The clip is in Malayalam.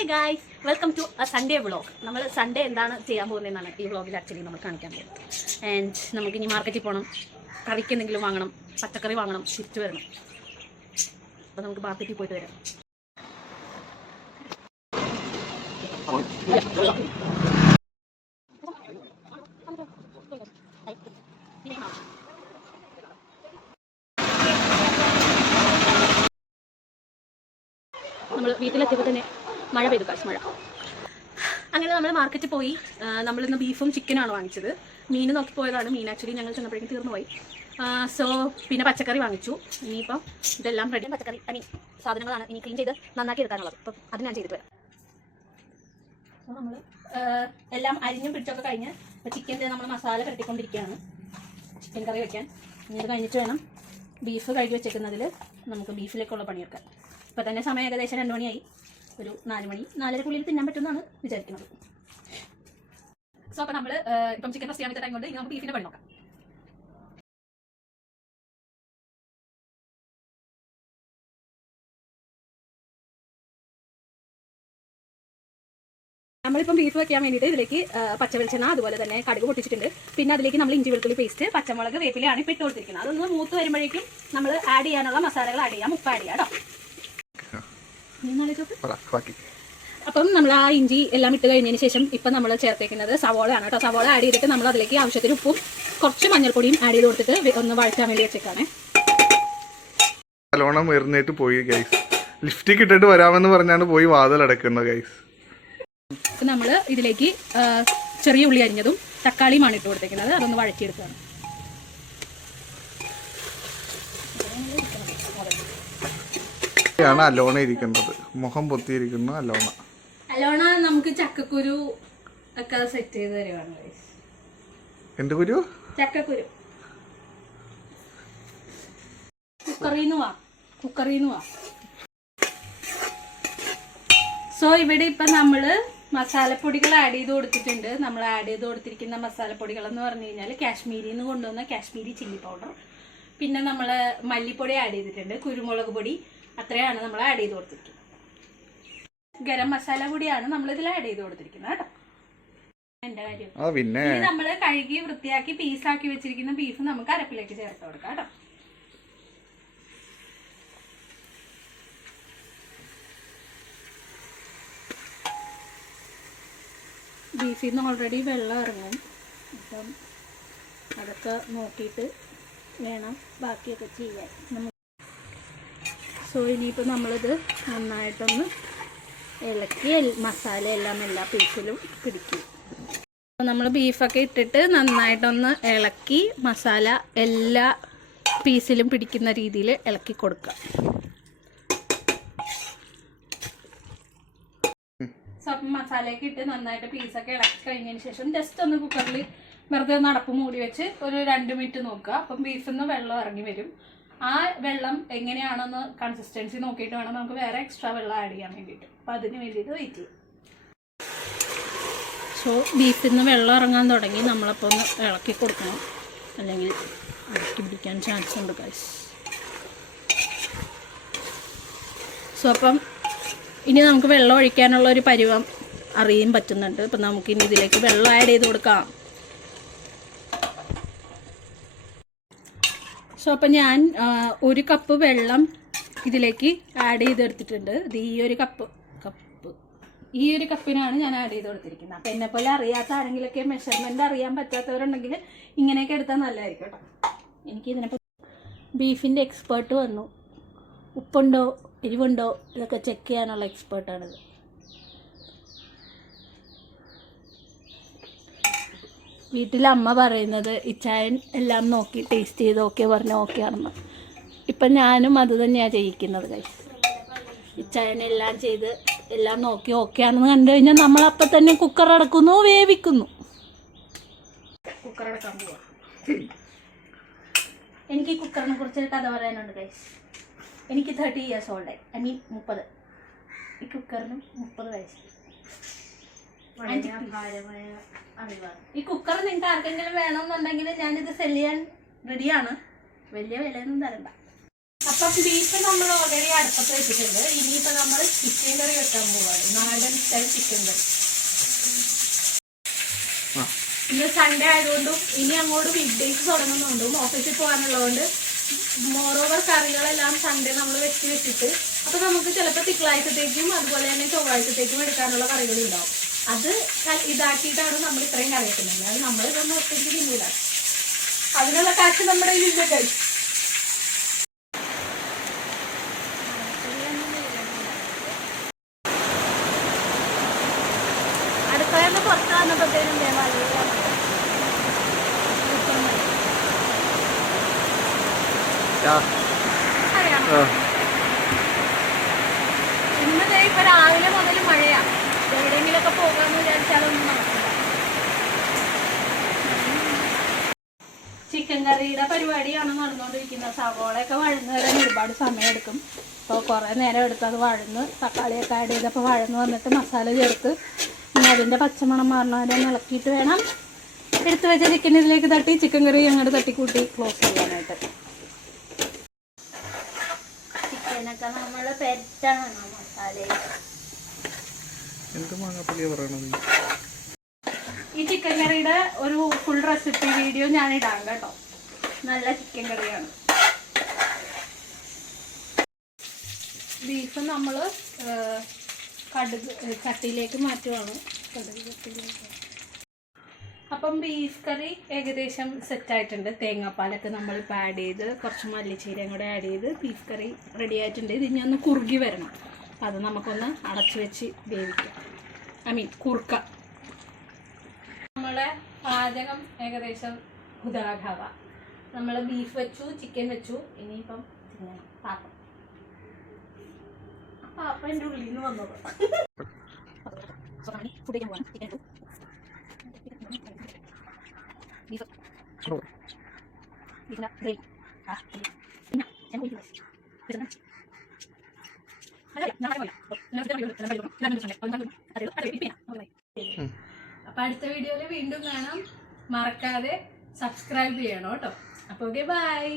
Hey guys, welcome to a Sunday vlog. നമ്മൾ സൺഡേ എന്താണ് ചെയ്യാൻ പോകുന്നതെന്നാണ് ഈ വ്ളോഗിൽ ആക്ച്വലി നമ്മൾ കാണിക്കാൻ പോകുന്നത്. ആൻഡ് നമുക്കിനി മാർക്കറ്റിൽ പോകണം, കറിക്ക് എന്തെങ്കിലും വാങ്ങണം, പച്ചക്കറി വാങ്ങണം, തിരിച്ചു വരണം. അപ്പോൾ നമുക്ക് മാർക്കറ്റിൽ പോയിട്ട് വരാം. നമ്മൾ വീട്ടിലെത്തിയപ്പോൾ തന്നെ മഴ പെയ്തു, കാശ് മഴ. അങ്ങനെ നമ്മൾ മാർക്കറ്റിൽ പോയി. നമ്മളിന്ന് ബീഫും ചിക്കനാണ് വാങ്ങിച്ചത്. മീൻ നോക്കി പോയതാണ്. മീൻ ആക്ച്വലി ഞങ്ങൾ ചെന്നപ്പോഴേക്കും തീർന്നു പോയി. സോ പിന്നെ പച്ചക്കറി വാങ്ങിച്ചു. ഇനിയിപ്പം ഇതെല്ലാം റെഡി പച്ചക്കറി സാധനങ്ങളാണ് ഇനി ക്ലീൻ ചെയ്ത് നന്നാക്കി എടുക്കാനുള്ളത്. അപ്പം അത് ഞാൻ ചെയ്തിട്ട് വരാം. സോ നമ്മൾ എല്ലാം അരിഞ്ഞും പിടിച്ചൊക്കെ കഴിഞ്ഞ് ഇപ്പോൾ ചിക്കൻ്റെ നമ്മൾ മസാല പുരട്ടിക്കൊണ്ടിരിക്കുകയാണ് ചിക്കൻ കറി വയ്ക്കാൻ. ഇനി ഇത് കഴിഞ്ഞിട്ട് വേണം ബീഫ് കഴുകി വെച്ചേക്കുന്നതിൽ നമുക്ക് ബീഫിലേക്കുള്ള പണിയെടുക്കാൻ. ഇപ്പോൾ തന്നെ സമയം ഏകദേശം 2 മണിയായി. ഒരു 4 മണി 4:30 തിന്നാൻ പറ്റുമെന്നാണ് വിചാരിക്കുന്നത്. സോ അപ്പോൾ നമ്മൾ ഇപ്പം ചിക്കൻ ഫസ്റ്റ് ചെയ്യാൻ ടൈം കൊണ്ട് ഇനി നമുക്ക് ബീഫിൻ്റെ പണി നോക്കാം. നമ്മളിപ്പം ബീഫ് വെക്കാൻ വേണ്ടിയിട്ട് ഇതിലേക്ക് പച്ചവെളിച്ചെണ്ണ, അതുപോലെ തന്നെ കടുക് പൊട്ടിച്ചിട്ടുണ്ട്. പിന്നെ അതിലേക്ക് നമ്മൾ ഇഞ്ചി വെളുത്തുള്ളി പേസ്റ്റ്, പച്ചമുളക്, വേപ്പിലയാണ് ഇപ്പോൾ ഇട്ട് കൊടുത്തിരിക്കുന്നത്. അതൊന്ന് മൂത്ത് വരുമ്പോഴേക്കും നമ്മൾ ആഡ് ചെയ്യാനുള്ള മസാലകൾ ആഡ് ചെയ്യാം. ഉപ്പ് ആഡ് ചെയ്യാം കേട്ടോ. അപ്പം നമ്മൾ ആ ഇഞ്ചി എല്ലാം ഇട്ട് കഴിഞ്ഞതിന് ശേഷം ഇപ്പം നമ്മൾ ചേർത്തേക്കുന്നത് സവോളയാണ് കേട്ടോ. സവോള ആഡ് ചെയ്തിട്ട് നമ്മൾ അതിലേക്ക് ആവശ്യത്തിന് ഉപ്പും കുറച്ച് മഞ്ഞൾപ്പൊടിയും ആഡ് ചെയ്ത് കൊടുത്തിട്ട് ഒന്ന് വഴറ്റാൻ വേണ്ടി വെച്ചേക്കാണ്. നല്ലോണം എറിഞ്ഞിട്ട് പോയി ഗൈസ്. ലിഫ്റ്റിക്ക് ഇട്ടിട്ട് വരാമെന്ന് പറഞ്ഞാണ് പോയി വാതിൽ അടക്കുന്നത് ഗൈസ്. നമ്മൾ ഇതിലേക്ക് ചെറിയ ഉള്ളി അരിഞ്ഞതും തക്കാളിയുമാണ് ഇട്ട് കൊടുത്തേക്കുന്നത്. അതൊന്ന് വഴറ്റിയെടുക്കുകയാണ്. അലോണ ഇരിക്കുന്നത്, മുഖം പൊത്തിയിരിക്കുന്നു അലോണ. അലോണ നമുക്ക് ചക്കക്കുരു ഒക്കെ സെറ്റ് ചെയ്ത് തരുവാണ്. എന്ത് കുരു? ചക്കക്കുരു. കുക്കറിന്ന് വാ. സോ ഇവിടെ ഇപ്പൊ നമ്മള് മസാലപ്പൊടികൾ ആഡ് ചെയ്ത് കൊടുത്തിട്ടുണ്ട്. നമ്മൾ ആഡ് ചെയ്ത് കൊടുത്തിരിക്കുന്ന മസാലപ്പൊടികൾ എന്ന് പറഞ്ഞു കഴിഞ്ഞാൽ കാശ്മീരിൽ നിന്ന് കൊണ്ടുവന്ന കാശ്മീരി ചില്ലി പൗഡർ, പിന്നെ നമ്മൾ മല്ലിപ്പൊടി ആഡ് ചെയ്തിട്ടുണ്ട്, കുരുമുളക് പൊടി, അത്രയാണ് നമ്മൾ ആഡ് ചെയ്ത് കൊടുത്തിരിക്കുന്നത്. ഗരം മസാല കൂടിയാണ് നമ്മൾ ഇതിൽ ആഡ് ചെയ്ത് കൊടുത്തിരിക്കുന്നത് കേട്ടോ. എന്റെ കാര്യം പിന്നെ നമ്മൾ കഴുകി വൃത്തിയാക്കി പീസാക്കി വെച്ചിരിക്കുന്ന ബീഫ് നമുക്ക് അരപ്പിലേക്ക് ചേർത്ത് കൊടുക്കാം കേട്ടോ. ബീഫിൽ നിന്ന് ഓൾറെഡി വെള്ളം ഇറങ്ങും. അപ്പം അതൊക്കെ നോക്കിയിട്ട് വേണം ബാക്കിയൊക്കെ ചെയ്യാൻ. സോ ഇനിയിപ്പോൾ നമ്മളിത് നന്നായിട്ടൊന്ന് ഇളക്കി മസാല എല്ലാം എല്ലാ പീസിലും പിടിക്കും. അപ്പോൾ നമ്മൾ ബീഫൊക്കെ ഇട്ടിട്ട് നന്നായിട്ടൊന്ന് ഇളക്കി മസാല എല്ലാ പീസിലും പിടിക്കുന്ന രീതിയിൽ ഇളക്കി കൊടുക്കുക. സോ മസാലയൊക്കെ ഇട്ട് നന്നായിട്ട് പീസൊക്കെ ഇളക്കി കഴിഞ്ഞതിന് ശേഷം ജസ്റ്റ് ഒന്ന് കുക്കറിൽ വെറുതെ ഒന്ന് അടപ്പ് മൂടി വെച്ച് ഒരു 2 മിനിറ്റ് നോക്കുക. അപ്പം ബീഫിൽ നിന്ന് വെള്ളം ഇറങ്ങി വരും. ആ വെള്ളം എങ്ങനെയാണെന്ന് കൺസിസ്റ്റൻസി നോക്കിയിട്ട് വേണം നമുക്ക് വേറെ എക്സ്ട്രാ വെള്ളം ആഡ് ചെയ്യാൻ വേണ്ടിയിട്ട്. അപ്പം അതിന് വേണ്ടിയിട്ട് വെയിറ്റ് ചെയ്യും. സോ ബീഫിൽ നിന്ന് വെള്ളം ഇറങ്ങാൻ തുടങ്ങി. നമ്മളപ്പോൾ ഒന്ന് ഇളക്കി കൊടുക്കണം, അല്ലെങ്കിൽ ഇളക്കി പിടിക്കാൻ ചാൻസ് ഉണ്ട് ഗൈസ്. സോ അപ്പം ഇനി നമുക്ക് വെള്ളം ഒഴിക്കാനുള്ള ഒരു പരുവം അറിയാൻ പറ്റുന്നുണ്ട്. അപ്പം നമുക്കിനി ഇതിലേക്ക് വെള്ളം ആഡ് ചെയ്ത് കൊടുക്കാം. സോ അപ്പം ഞാൻ 1 കപ്പ് വെള്ളം ഇതിലേക്ക് ആഡ് ചെയ്തെടുത്തിട്ടുണ്ട്. ഇത് ഈ ഒരു കപ്പിനാണ് ഞാൻ ആഡ് ചെയ്ത് കൊടുത്തിരിക്കുന്നത്. അപ്പം എന്നെപ്പോലെ അറിയാത്ത ആരെങ്കിലൊക്കെ മെഷർമെൻറ്റ് അറിയാൻ പറ്റാത്തവരുണ്ടെങ്കിൽ ഇങ്ങനെയൊക്കെ എടുത്താൽ നല്ലതായിരിക്കും കേട്ടോ. എനിക്കിതിനെപ്പോൾ ബീഫിൻ്റെ എക്സ്പേർട്ട് വന്നു. ഉപ്പുണ്ടോ എരിവുണ്ടോ ഇതൊക്കെ ചെക്ക് ചെയ്യാനുള്ള എക്സ്പേർട്ടാണിത്. വീട്ടിലെ അമ്മ പറയുന്നത് ഇച്ചായൻ എല്ലാം നോക്കി ടേസ്റ്റ് ചെയ്ത് ഓക്കെ പറഞ്ഞു ഓക്കെ ആണെന്ന്. ഇപ്പം ഞാനും അത് തന്നെയാണ് ചെയ്യിക്കുന്നത് ഗൈസ്. ഇച്ചായൻ എല്ലാം ചെയ്ത് എല്ലാം നോക്കി ഓക്കെ ആണെന്ന് കണ്ടു കഴിഞ്ഞാൽ നമ്മളപ്പം തന്നെ കുക്കർ അടക്കുന്നു, വേവിക്കുന്നു. കുക്കർ അടക്കാൻ പോവാ. എനിക്ക് ഈ കുക്കറിനെ കുറിച്ച് കഥ പറയാനുണ്ട് ഗൈസ്. എനിക്ക് 30 ഇയേഴ്സ് ഓൾഡ് ആയി. I mean 30. ഈ കുക്കറിന് 30 വയസ്സ്. ഈ കുക്കർ നിങ്ങൾക്ക് ആർക്കെങ്കിലും വേണമെന്നുണ്ടെങ്കിൽ ഞാനിത് സെല് ചെയ്യാൻ റെഡിയാണ്. വലിയ വിലയൊന്നും തരണ്ട. അപ്പം ബീഫ് നമ്മൾ ഓൾറെഡി അടുപ്പത്ത് വെച്ചിട്ടുണ്ട്. ഇനിയിപ്പോൾ നമ്മൾ ചിക്കൻ കറി വെക്കാൻ പോവാണ്. നാടൻ ചിക്കൻ കറി. ഇന്ന് സൺഡേ ആയതുകൊണ്ടും ഇനി അങ്ങോട്ട് വീക്ക് ഡേയ്സ് തുടങ്ങുന്നുണ്ടും ഓഫീസിൽ പോകാനുള്ളതുകൊണ്ട് മോറോവർ കറികളെല്ലാം സൺഡേ നമ്മൾ വെച്ചിട്ട് അപ്പൊ നമുക്ക് ചിലപ്പോൾ തിങ്കളാഴ്ചത്തേക്കും അതുപോലെ തന്നെ ചൊവ്വാഴ്ചത്തേക്കും എടുക്കാനുള്ള കറികളുണ്ടാവും. അത് ഇതാക്കിയിട്ടാണ് നമ്മൾ ഇത്രയും കറി വെക്കുന്നത്. അത് നമ്മളിതൊന്നും ഒറ്റയ്ക്ക് തിന്നില്ല. അതിനുള്ള കാശ് നമ്മുടെ കയ്യിലില്ല കഴിച്ചു. അടുക്കളന്ന് പുറത്ത് വന്നപ്പോഴത്തേനും ഇന്നത്തെ ഇപ്പൊ രാവിലെ മുതൽ മഴയാണ്. എവിടെയെങ്കിലൊക്കെ പോകാന്ന് വിചാരിച്ചാലൊന്നും നടക്കില്ല. ചിക്കൻ കറിയുടെ പരിപാടിയാണ് നടന്നുകൊണ്ടിരിക്കുന്നത്. സവോളയൊക്കെ വഴന്ന് വരാൻ ഒരുപാട് സമയമെടുക്കും. അപ്പോൾ കുറേ നേരം എടുത്ത് അത് വഴന്ന് തക്കാളിയൊക്കെ ആഡ് ചെയ്തപ്പോൾ വഴന്ന് വന്നിട്ട് മസാല ചേർത്ത് ഇനി അതിൻ്റെ പച്ചമണം മാറണവരെ ഇളക്കിയിട്ട് വേണം എടുത്ത് വെച്ച ചിക്കൻ ഇതിലേക്ക് തട്ടി ചിക്കൻ കറി അങ്ങോട്ട് തട്ടിക്കൂട്ടി ക്ലോസ് ചെയ്യാനായിട്ട്. ചിക്കനൊക്കെ നമ്മൾ പെരട്ടാണ് മസാലയിൽ. ഈ ചിക്കൻ കറിയുടെ ഒരു ഫുൾ റെസിപ്പി വീഡിയോ ഞാൻ ഇടാം കേട്ടോ. നല്ല ചിക്കൻ കറിയാണ്. ബീഫ് നമ്മൾ കടുക് ചട്ടിയിലേക്ക് മാറ്റുവാണ്. കടുക് ചട്ടിയിലേക്ക്. അപ്പം ബീഫ് കറി ഏകദേശം സെറ്റായിട്ടുണ്ട്. തേങ്ങാപ്പാലൊക്കെ നമ്മളിപ്പോൾ ആഡ് ചെയ്ത് കുറച്ച് മല്ലിച്ചീരയും കൂടെ ആഡ് ചെയ്ത് ബീഫ് കറി റെഡി ആയിട്ടുണ്ട്. ഇത് ഇനി ഒന്ന് കുറുകി വരണം. അത് നമുക്കൊന്ന് അടച്ചു വെച്ച് വേവിക്കാം. കുറുക്കാം. നമ്മുടെ പാചകം ഏകദേശം ഉദാഹരണ. നമ്മൾ ബീഫ് വെച്ചു, ചിക്കൻ വെച്ചു. ഇനിയിപ്പം തിന്നണം. പാപ്പ എൻ്റെ ഉള്ളിൽ നിന്ന് വന്നത്. അപ്പൊ അടുത്ത വീഡിയോയിൽ വീണ്ടും കാണാം. മറക്കാതെ സബ്സ്ക്രൈബ് ചെയ്യണം കേട്ടോ. അപ്പൊ ഓക്കെ, ബൈ.